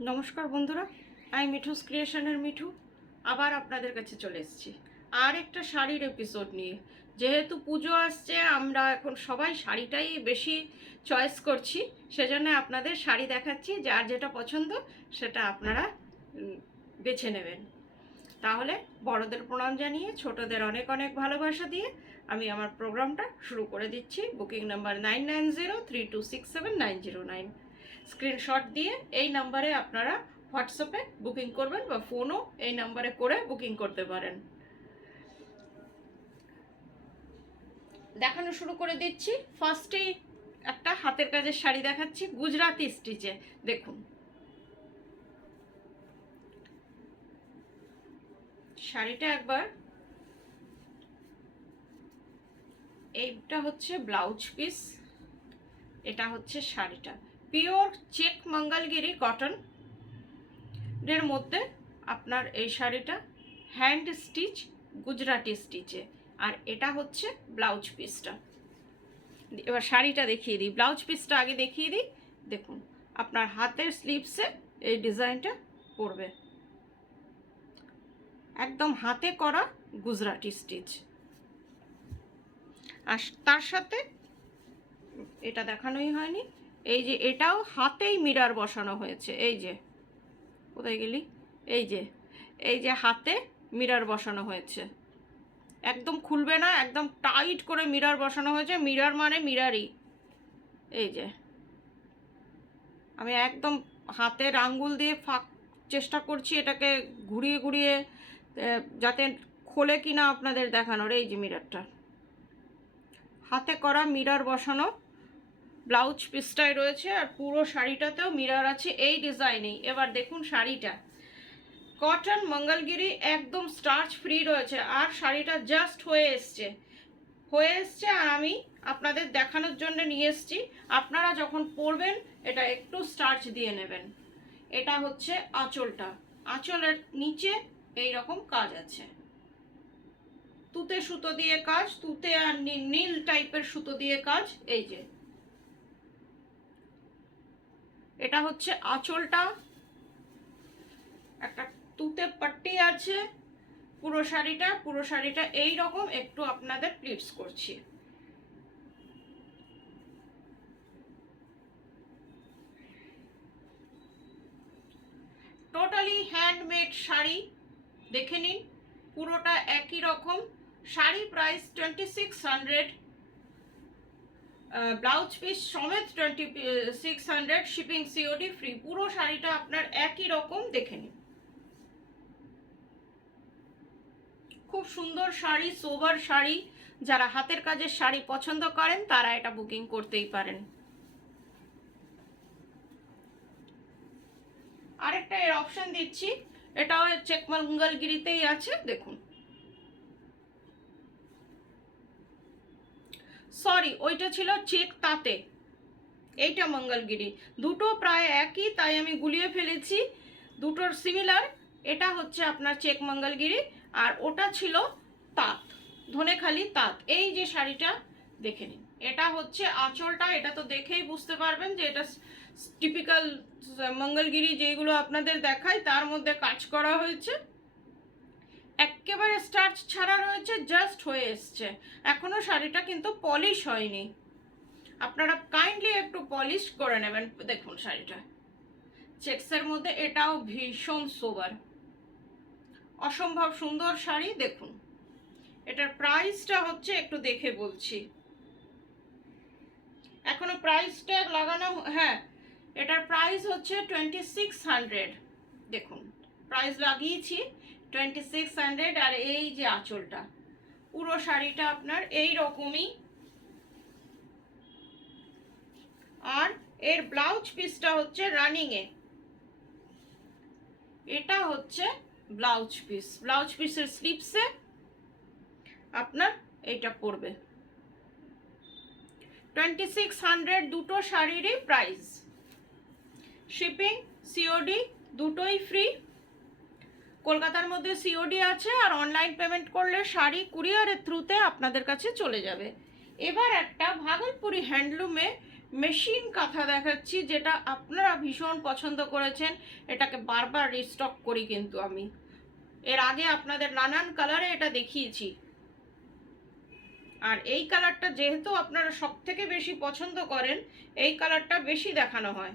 নমস্কার বন্ধুরা, আমি মিঠুস ক্রিয়েশনের মিঠু আবার আপনাদের কাছে চলে এসেছি আর একটা শাড়ির এপিসোড নিয়ে। যেহেতু পুজো আসছে, আমরা এখন সবাই শাড়িটাই বেশি চয়েস করছি, সেজন্য আপনাদের শাড়ি দেখাচ্ছি। যার যেটা পছন্দ সেটা আপনারা বেছে নেবেন। তাহলে বড়দের প্রণাম জানিয়ে ছোটদের অনেক অনেক ভালোবাসা দিয়ে আমি আমার প্রোগ্রামটা শুরু করে দিচ্ছি। Booking number 9903267909। স্ক্রিনশট দিয়ে এই নাম্বারে আপনারা হোয়াটসঅ্যাপে বুকিং করবেন বা ফোনও এই নাম্বারে করে বুকিং করতে পারেন। দেখানো শুরু করে দিচ্ছি। ফার্স্টেই একটা হাতের কাজের শাড়ি দেখাচ্ছি গুজরাটি স্টিচে। দেখুন শাড়িটা একবার। এইটা হচ্ছে ব্লাউজ পিস, এটা হচ্ছে শাড়িটা। পিওর চেক মঙ্গলগিরি কটন এর মধ্যে আপনার এই শাড়িটা হ্যান্ড স্টিচ গুজরাটি স্টিচে, আর এটা হচ্ছে ব্লাউজ পিসটা। এবার শাড়িটা দেখিয়ে দিই, ব্লাউজ পিসটা আগে দেখিয়ে দিই। দেখুন আপনার হাতের স্লিভসে এই ডিজাইনটা পড়বে, একদম হাতে করা গুজরাটি স্টিচ। আর তার সাথে এটা দেখানোই হয়নি, এই যে এটাও হাতেই মিরর বসানো হয়েছে। এই যে কোথায় গেলি, এই যে হাতে মিরর বসানো হয়েছে, একদম খুলবে না, একদম টাইট করে মিরর বসানো হয়েছে। মিরর মানে মিররই। এই যে আমি একদম হাতের আঙ্গুল দিয়ে চেষ্টা করছি এটাকে ঘুরিয়ে ঘুরিয়ে যাতে খোলে কিনা আপনাদের দেখানোর। এই যে মিররটা হাতে করা মিরর বসানো ব্লাউজ পিসটায় রয়েছে, আর পুরো শাড়িটাতেও মিরর আছে এই ডিজাইনেই। এবার দেখুন শাড়িটা কটন মঙ্গলগিরি, একদম স্টার্চ ফ্রি রয়েছে, আর শাড়িটা জাস্ট হয়ে এসছে আর আমি আপনাদের দেখানোর জন্য নিয়ে এসেছি। আপনারা যখন পরবেন এটা একটু স্টার্চ দিয়ে নেবেন। এটা হচ্ছে আঁচলটা, আঁচলের নিচে এই রকম কাজ আছে, তুতে সুতো দিয়ে কাজ, তুতে আর নীল টাইপের সুতো দিয়ে কাজ। এই যে এটা হচ্ছে আঁচলটা, একটা তুতে পাট্টি আছে। পুরো শাড়িটা এই রকম একটু আপনাদের প্লিটস করছি। টোটালি হ্যান্ডমেড শাড়ি, দেখে নিন পুরোটা একই রকম। শাড়ি প্রাইস 2600, ব্লাউজ পিস সমেত 2600, শিপিং সিওডি ফ্রি। পুরো শাড়িটা আপনার একই রকম, দেখে নিন। খুব সুন্দর শাড়ি, সোবার শাড়ি। যারা হাতের কাজের শাড়ি পছন্দ করেন তারা এটা বুকিং করতেই পারেন। আরেকটা এর অপশন দিচ্ছি, এটাও চেক মঙ্গলগিরিতেই আছে। দেখুন, সরি ওইটা ছিল চেক তাতে, এইটা মঙ্গলগিরি। দুটো প্রায় একই, তাই আমি গুলিয়ে ফেলেছি, দুটোর সিমিলার। এটা হচ্ছে আপনার চেক মঙ্গলগিরি, আর ওটা ছিল তাঁত, ধনেখালি তাঁত। এই যে শাড়িটা দেখে নিন, এটা হচ্ছে আঁচলটা। এটা তো দেখেই বুঝতে পারবেন যে এটা টিপিক্যাল মঙ্গলগিরি যেগুলো আপনাদের দেখায় তার মধ্যে কাজ করা হয়েছে। একেবারে স্টার্চ ছাড়া রয়েছে, জাস্ট হয়ে এসছে। এখনো শাড়িটা কিন্তু পলিশ হয়নি, আপনারা কাইন্ডলি একটু পলিশ করে নেবেন। দেখুন শাড়িটা চেক্সের মধ্যে, এটাও ভীষণ সোবার, অসম্ভব সুন্দর শাড়ি। দেখুন এটার প্রাইসটা হচ্ছে, একটু দেখে বলছি, এখনো প্রাইস ট্যাগ লাগানো। হ্যাঁ, এটার প্রাইস হচ্ছে 2600। দেখুন প্রাইস লাগিয়েছি 2600। আর এই যে আঁচলটা, পুরো শাড়িটা আপনার এই রকমই। আর এর ব্লাউজ পিসটা হচ্ছে রানিং এ, এটা হচ্ছে ব্লাউজ পিস। ব্লাউজ পিসের স্লিপসে আপনার এইটা পড়বে 2600। দুটো শাড়িরই প্রাইস, শিপিং সিওডি দুটোই ফ্রি। কলকাতার মধ্যে সিওডি আছে, আর অনলাইন পেমেন্ট করলে শাড়ি কুরিয়ারের থ্রুতে আপনাদের কাছে চলে যাবে। এবার একটা ভাগলপুরি হ্যান্ডলুমে মেশিন কাঁথা দেখাচ্ছি, যেটা আপনারা ভীষণ পছন্দ করেছেন। এটাকে বারবার রিস্টক করি কিন্তু আমি, এর আগে আপনাদের নানান কালারে এটা দেখিয়েছি। আর এই কালারটা যেহেতু আপনারা সব থেকে বেশি পছন্দ করেন, এই কালারটা বেশি দেখানো হয়।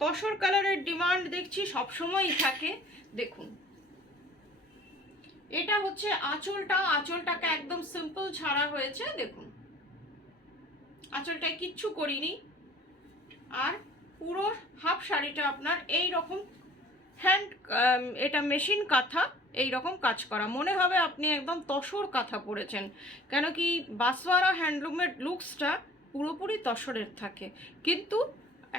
তসর কালারের ডিমান্ড দেখছি সবসময়ই থাকে। দেখুন, এটা হচ্ছে আঁচলটাকে একদম সিম্পল ছাড়া হয়েছে। দেখুন, আঁচলটায় কিচ্ছু করিনি। আর পুরো হাফ শাড়িটা আপনার এই রকম হ্যান্ড, এটা মেশিন কাঁথা, এই রকম কাজ করা, মনে হবে আপনি একদম তসর কাঁথা পরেছেন। কেন কি বাসওয়ারা হ্যান্ডলুমের লুকসটা পুরোপুরি তসরের থাকে, কিন্তু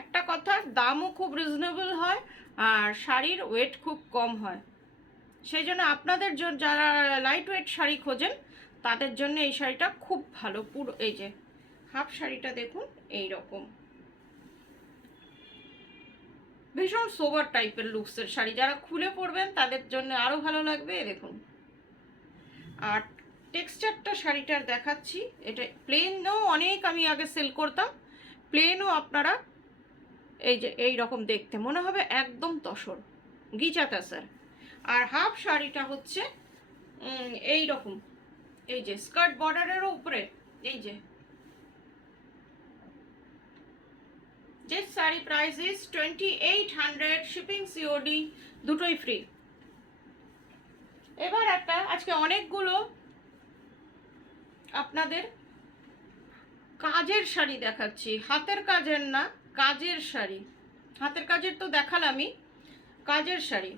একটা কথা, দামও খুব রিজনেবল হয় আর শাড়ির ওয়েট খুব কম হয়। সেই জন্য আপনাদের জন্য, যারা লাইট ওয়েট শাড়ি খোঁজেন, তাদের জন্য এই শাড়িটা খুব ভালো। পুরো এই যে হাফ শাড়িটা দেখুন, এই রকম ভীষণ সোবার টাইপের লুকসের শাড়ি, যারা খুলে পরবেন তাদের জন্য আরও ভালো লাগবে। দেখুন, আর টেক্সচারটা শাড়িটার দেখাচ্ছি। এটা প্লেনও অনেক আমি আগে সেল করতাম, প্লেনও আপনারা এই যে এই রকম দেখতে মনে হবে একদম তসর গিচাতা স্যার। আর হাফ শাড়িটা হচ্ছে এই রকম, এই যে স্কার্ট বর্ডারেরও উপরে এই যে This saree price is 2800, shipping COD, দুটোই ফ্রি। এবার একটা আজকে অনেকগুলো আপনাদের কাজের শাড়ি দেখাচ্ছি, হাতের কাজের না, কাজের শাড়ি। হাতের কাজের তো দেখালামই, কাজের শাড়ি,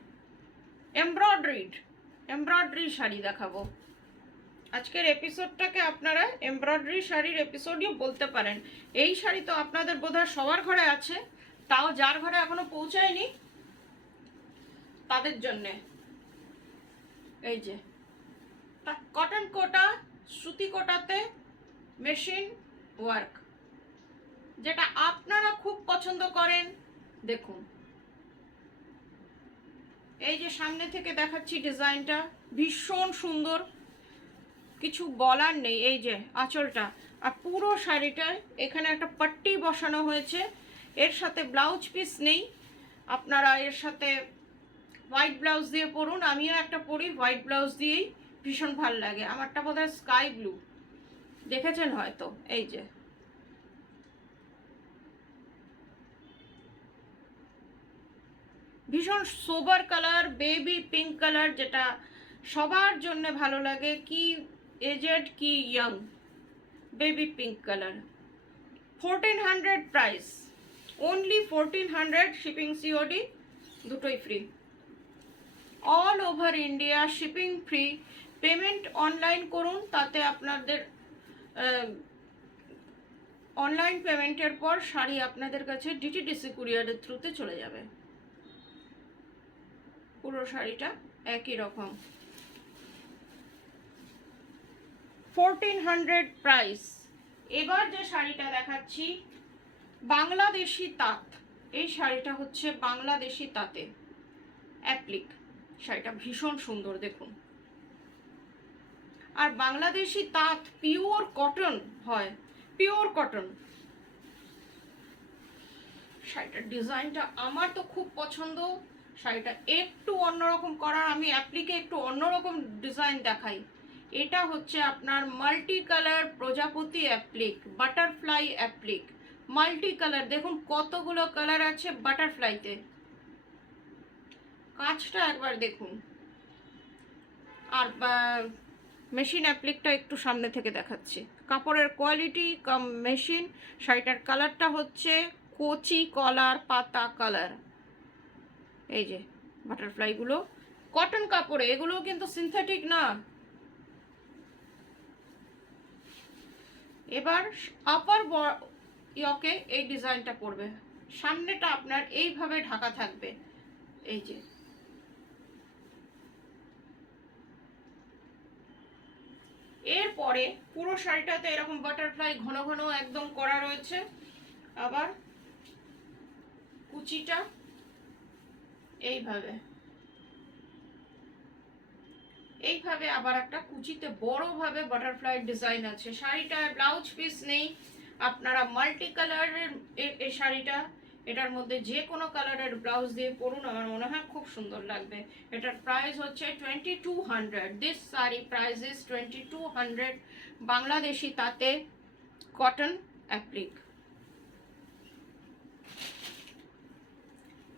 এমব্রয়ডারি শাড়ি দেখাবো। আজকের এপিসোডটাকে আপনারা এমব্রয়ডারি শাড়ির এপিসোডও বলতে পারেন। এই শাড়ি তো আপনাদের বোধহয় সবার ঘরে আছে, তাও যার ঘরে এখনো পৌঁছায়নি তাদের জন্যে। এই যে কটন কোটা, সুতি কোটাতে মেশিন ওয়ার্ক, যেটা আপনারা খুব পছন্দ করেন। দেখুন, এই যে সামনে থেকে দেখাচ্ছি ডিজাইনটা, ভীষণ সুন্দর, কিছু বলার নেই। এই যে আঁচলটা, আর পুরো শাড়িটায় এখানে একটা পাট্টি বসানো হয়েছে। এর সাথে ব্লাউজ পিস নেই, আপনারা এর সাথে হোয়াইট ব্লাউজ দিয়ে পরুন। আমিও একটা পরি হোয়াইট ব্লাউজ দিয়েই, ভীষণ ভাল লাগে। আমারটা বোধহয় স্কাই ব্লু, দেখেছেন হয়তো। এই যে ভীষণ sober colour, baby pink colour, যেটা সবার জন্য ভালো লাগে, কি এজেড কি young, baby pink colour. 1400 price, only 1400, shipping COD, দুটোই free. All over India shipping free. Payment online করুন, তাতে আপনাদের অনলাইন পেমেন্টের পর শাড়ি আপনাদের কাছে DTDC কুরিয়ারের থ্রুতে চলে যাবে। পুরো শাড়িটা একই রকম, 1400 প্রাইস। এবার যে শাড়িটা দেখাচ্ছি, বাংলাদেশি তাঁত। এই শাড়িটা হচ্ছে বাংলাদেশি তাঁতে অ্যাপ্লিক। শাড়িটা ভীষণ সুন্দর দেখুন। আর বাংলাদেশি তাঁত পিওর কটন হয়, পিওর কটন। শাড়িটার ডিজাইনটা আমার তো খুব পছন্দ। শাড়িটা একটু অন্যরকম করার, আমি অ্যাপ্লিকে একটু অন্যরকম ডিজাইন দেখাই। এটা হচ্ছে আপনার মাল্টি কালার প্রজাপতি applique, butterfly applique, multi colour. দেখুন কতগুলো কালার আছে বাটারফ্লাইতে, কাজটা একবার দেখুন। আর মেশিন অ্যাপ্লিকটা একটু সামনে থেকে দেখাচ্ছি। কাপড়ের কোয়ালিটি কাম মেশিন। শাড়িটার কালারটা হচ্ছে কচি কলার পাতা কালার। এই যে বাটারফ্লাইগুলো কটন কাপড়ে, এগুলো কিন্তু সিনথেটিক না। এবার আপার ইয়কে এই ডিজাইনটা পড়বে, সামনেটা আপনার এইভাবে ঢাকা থাকবে। এই যে এরপরে পুরো শাড়িটাতে এরকম বাটারফ্লাই ঘন ঘন একদম করা রয়েছে। আবার কুচিটা এইভাবে, আবার একটা কুচিতে বড়ভাবে বাটারফ্লাই ডিজাইন আছে। শাড়িটায় ব্লাউজ পিস নেই, আপনারা মাল্টি কালারের এই শাড়িটা, এটার মধ্যে যে কোনো কালারের ব্লাউজ দিয়ে পরুন, আমার মনে হয় খুব সুন্দর লাগবে। এটার প্রাইস হচ্ছে 2200। This sari price is 2200 Bangladeshi, তাতে কটন অ্যাপ্লিক।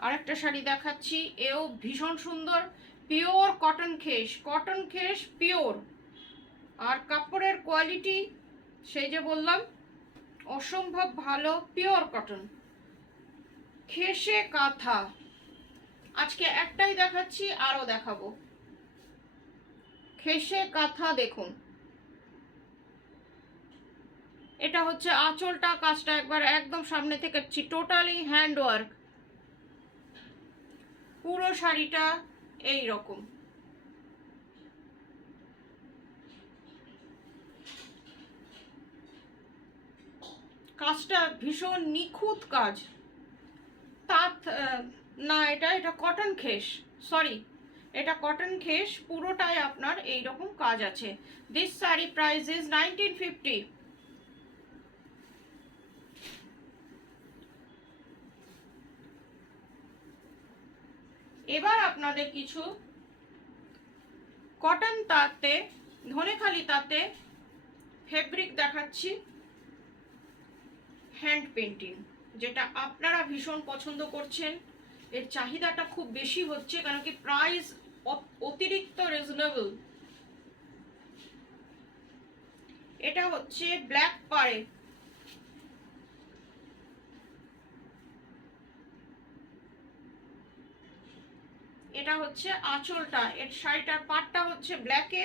আরেকটা শাড়ি দেখাচ্ছি, এও ভীষণ সুন্দর, পিওর কটন খেস, কটন খেস পিওর। আর কাপড়ের কোয়ালিটি সেই যে বললাম অসম্ভব ভালো, পিওর কটন, খেসে কাঁথা। আজকে একটাই দেখাচ্ছি, আরও দেখাবো। খেসে কাঁথা দেখুন, এটা হচ্ছে আঁচলটা, কাজটা একবার একদম সামনে থেকে টোটালি হ্যান্ড ওয়ার্ক। পুরো শাড়িটা এই রকম, কাজটা ভীষণ নিখুঁত কাজ। তাঁত না, এটা কটন খেস, সরি, এটা কটন খেস, পুরোটাই আপনার এই রকম কাজ আছে। This sari price is 1950। এবার আপনাদের কিছু কটন তাঁতে, ধনেখালি তাঁতে ফেব্রিক দেখাচ্ছি, হ্যান্ড পেন্টিং, যেটা আপনারা ভীষণ পছন্দ করছেন। এর চাহিদাটা খুব বেশি হচ্ছে, কারণ কি প্রাইস অতিরিক্ত রিজনেবল। এটা হচ্ছে ব্ল্যাক পাড়ে, এটা হচ্ছে আঁচলটা, এর শাড়িটার পাটটা হচ্ছে ব্ল্যাকে,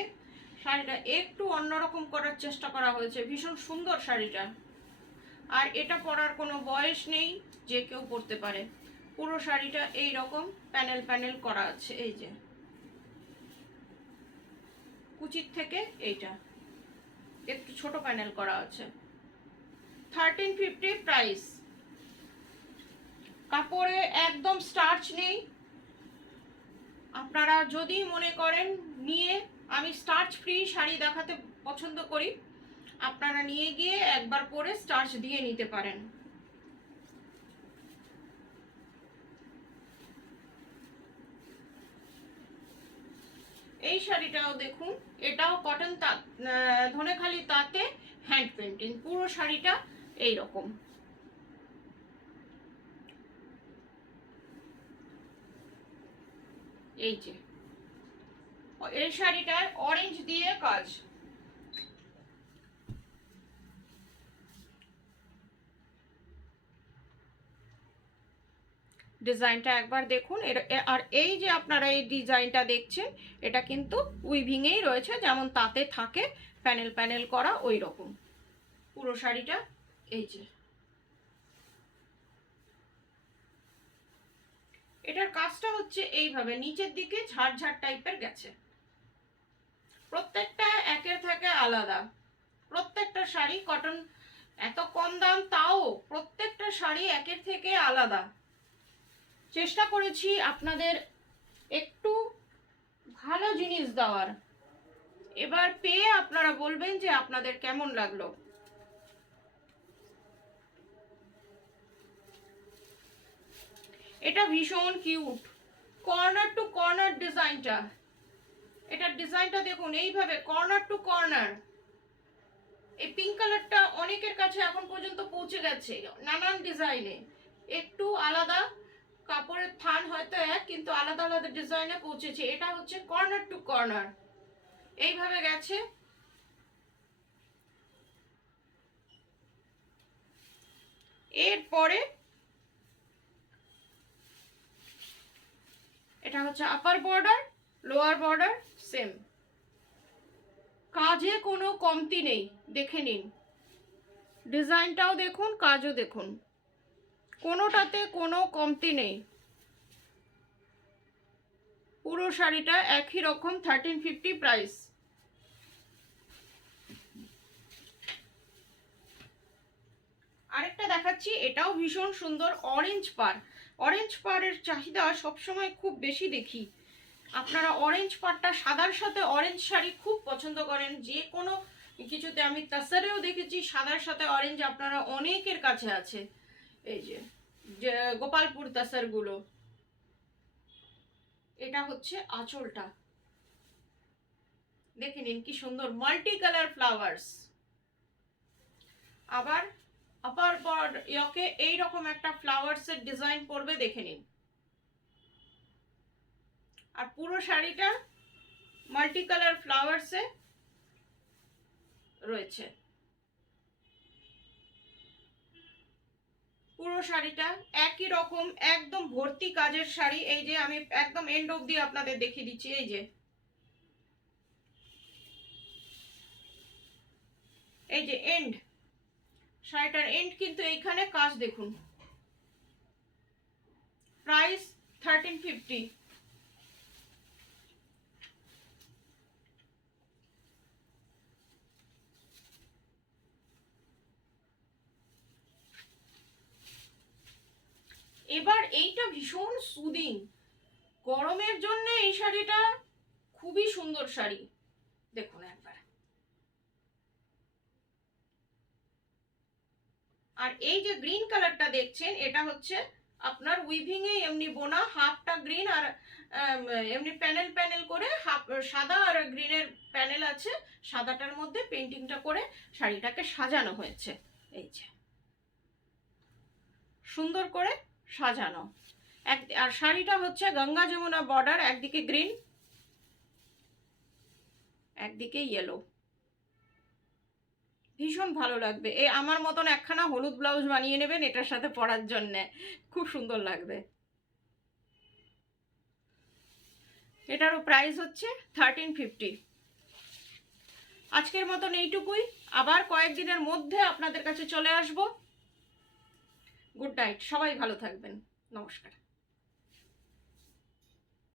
শাড়িটা একটু অন্যরকম করার চেষ্টা করা হয়েছে, ভীষণ সুন্দর শাড়িটা। আর এটা পরার কোনো বয়স নেই, যে কেউ পরতে পারে। পুরো শাড়িটা এই রকম প্যানেল প্যানেল করা আছে, এই যে কুচির থেকে এইটা একটু ছোট প্যানেল করা আছে। 1350 প্রাইস। কাপড়ে একদম স্টার্চ নেই, আপনারা যদি মনে করেন নিয়ে আমি স্টার্চ ফ্রি শাড়ি দেখাতে পছন্দ করি, আপনারা নিয়ে গিয়ে একবার পরে স্টার্চ দিয়ে নিতে পারেন। এই শাড়িটাও দেখুন, এটাও কটন ধনেখালি তাঁতে হ্যান্ড পেন্টিং, পুরো শাড়িটা এই রকম। এই যে এই শাড়িটার অরেঞ্জ দিয়ে কাজ, ডিজাইনটা একবার দেখুন। আর এই যে আপনারা এই ডিজাইনটা দেখছেন, এটা কিন্তু উইভিংয়েই রয়েছে, যেমন তাতে থাকে প্যানেল প্যানেল করা ওই রকম পুরো শাড়িটা। এই যে এটার কাজটা হচ্ছে এইভাবে নিচের দিকে ঝাড় টাইপের গেছে, প্রত্যেকটা একের থেকে আলাদা। প্রত্যেকটা শাড়ি কটন, এত কম দাম তাও প্রত্যেকটা শাড়ি একের থেকে আলাদা। চেষ্টা করেছি আপনাদের একটু ভালো জিনিস দেওয়ার, এবার পেয়ে আপনারা বলবেন যে আপনাদের কেমন লাগলো। এটা ভীষণ কিউট, কর্নার টু কর্নার ডিজাইনটা, এটার ডিজাইনটা দেখুন এইভাবে কর্নার টু কর্নার। এই পিঙ্ক কালারটা অনেকের কাছে এখন পর্যন্ত পৌঁছে গেছে নানান ডিজাইনে, একটু আলাদা, কাপড়ের থান হয়তো এক, কিন্তু আলাদা আলাদা ডিজাইনে পৌঁছেছে। এটা হচ্ছে কর্নার টু কর্নার এইভাবে গেছে। এরপরে এটা হচ্ছে upper border, lower border same, কাজে কোনো কমতি নেই, দেখে নিন। ডিজাইনটাও দেখুন, কাজও দেখুন, কোনোটাতে কোনো কমতি নেই। পুরো শাড়িটা একই রকম, 1350 প্রাইস। আরেকটা দেখাচ্ছি, এটাও ভীষণ সুন্দর, অরেঞ্জ পাড়। অরেঞ্জ পাড়ের চাহিদা সবসময় খুব বেশি দেখি, আপনারা অরেঞ্জ পাড়টা, সাদার সাথে অরেঞ্জ শাড়ি খুব পছন্দ করেন, যে কোনো কিছুতে আমি তাসারেও দেখেছি সাদার সাথে অরেঞ্জ, আপনারা অনেকের কাছে আছে। এই যে যে গোপালপুর তাসারগুলো, এটা হচ্ছে আঁচলটা, দেখে নিন কি সুন্দর মাল্টি কালার ফ্লাওয়ার্স। আবার আপার পর ইয়কে এইরকম একটা ফ্লাওয়ার্সের ডিজাইন পড়বে, দেখে নিন। আর পুরো শাড়িটা মাল্টি কালার ফ্লাওয়ার্সে রয়েছে। পুরো শাড়িটা একই রকম একদম ভর্তি কাজের শাড়ি। এই যে আমি একদম এন্ড অবধি আপনাদের দেখিয়ে দিচ্ছি। এই যে এন্ড, শাড়িটার এন্ড কিন্তু এইখানে কাজ দেখুন। প্রাইস 1350। এবার এইটা ভীষণ সুদিং, গরমের জন্য এই শাড়িটা খুবই সুন্দর শাড়ি, দেখুন একবার। আর এই যে গ্রিন কালারটা দেখছেন, এটা হচ্ছে আপনার উইভিং এ এমনি বোনা, হাফটা গ্রিন আর এমনি প্যানেল প্যানেল করে, হাফ সাদা আর গ্রিনের প্যানেল আছে, সাদাটার মধ্যে পেন্টিংটা করে শাড়িটাকে সাজানো হয়েছে। এই যে সুন্দর করে সাজানো। আর শাড়িটা হচ্ছে গঙ্গা যমুনা বর্ডার, একদিকে গ্রিন একদিকে ইয়েলো, ভীষণ ভালো লাগবে। এই আমার মতন একখানা হলুদ ব্লাউজ বানিয়ে নেবেন এটার সাথে পরার জন্যে, খুব সুন্দর লাগবে। এটারও প্রাইস হচ্ছে 1350। আজকের মতন এইটুকুই, আবার কয়েকদিনের মধ্যে আপনাদের কাছে চলে আসব। গুড নাইট, সবাই ভালো থাকবেন, নমস্কার।